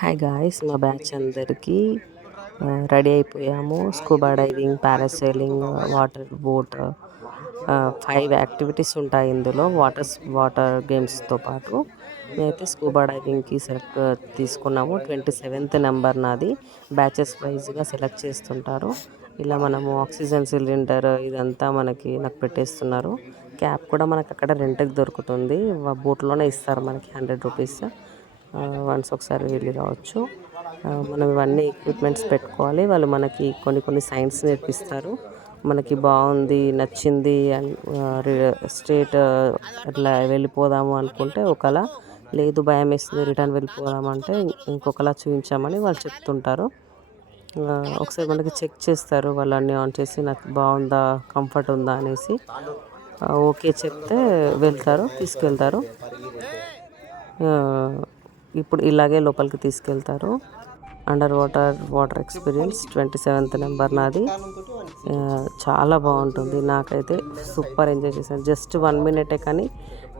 Hi guys, మా batch అందరికీ ready అయిపోయాము. Scuba diving, parasailing, water boat, 5 activities ఉంటాయి ఇందులో, వాటర్ గేమ్స్తో పాటు. మేమైతే స్కూబా డైవింగ్కి తీసుకున్నాము. 27th నెంబర్ నాది. బ్యాచెస్ వైజ్గా సెలెక్ట్ చేస్తుంటారు. ఇలా మనము ఆక్సిజన్ సిలిండర్ ఇదంతా నాకు పెట్టేస్తున్నారు. క్యాప్ కూడా మనకు అక్కడ రెంట్కి దొరుకుతుంది. బోట్లోనే ఇస్తారు మనకి 100 రూపీస్. వన్స్ ఒకసారి వెళ్ళి రావచ్చు. మనం ఇవన్నీ ఎక్విప్మెంట్స్ పెట్టుకోవాలి. వాళ్ళు మనకి కొన్ని సైన్స్ నేర్పిస్తారు. మనకి బాగుంది, నచ్చింది స్ట్రేట్ అట్లా వెళ్ళిపోదాము అనుకుంటే ఒకలా, లేదు భయం వేస్తుంది రిటర్న్ వెళ్ళిపోదామంటే ఇంకొకలా చూపించామని వాళ్ళు చెప్తుంటారు. ఒకసారి మనకి చెక్ చేస్తారు, వాళ్ళన్నీ ఆన్ చేసి నాకు బాగుందా, కంఫర్ట్ ఉందా అనేసి. ఓకే చెప్తే తీసుకెళ్తారు. ఇప్పుడు ఇలాగే లోపలికి తీసుకెళ్తారు. Under water experience 27th number నాది. చాలా బాగుంటుంది. నాకైతే సూపర్ ఎంజాయ్ చేశాను. జస్ట్ 1 మినిటే కానీ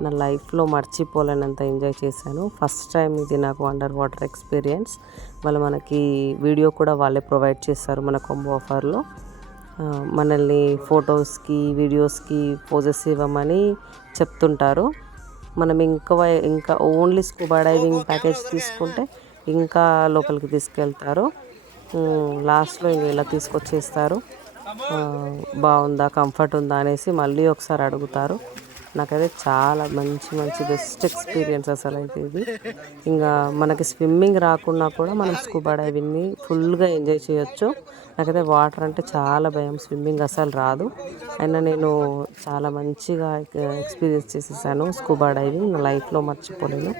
నా లైఫ్లో మర్చిపోలేనంత ఎంజాయ్ చేశాను. ఫస్ట్ టైం ఇది నాకు అండర్ వాటర్ ఎక్స్పీరియన్స్. మనకి వీడియో కూడా వాళ్ళే ప్రొవైడ్ చేస్తారు మన కాంబో ఆఫర్లో. మనల్ని ఫొటోస్కి, వీడియోస్కి పోజెస్ ఇవ్వమని చెప్తుంటారు. మనం ఇంకా ఓన్లీ స్కూబా డైవింగ్ ప్యాకేజ్ తీసుకుంటే ఇంకా లోపలికి తీసుకెళ్తారు. లాస్ట్లో ఇలా తీసుకొచ్చేస్తారు. బాగుందా, కంఫర్ట్ ఉందా అనేసి మళ్ళీ ఒకసారి అడుగుతారు. నాకైతే చాలా మంచి బెస్ట్ ఎక్స్పీరియన్స్ అసలు అయితే ఇది. ఇంకా మనకి స్విమ్మింగ్ రాకున్నా కూడా మనం స్కూబా డైవింగ్ని ఫుల్గా ఎంజాయ్ చేయొచ్చు. నాకైతే వాటర్ అంటే చాలా భయం, స్విమ్మింగ్ అసలు రాదు. అయినా నేను చాలా మంచిగా ఎక్స్పీరియన్స్ చేసేసాను స్కూబా డైవింగ్. నా లైఫ్లో మర్చిపోలేను.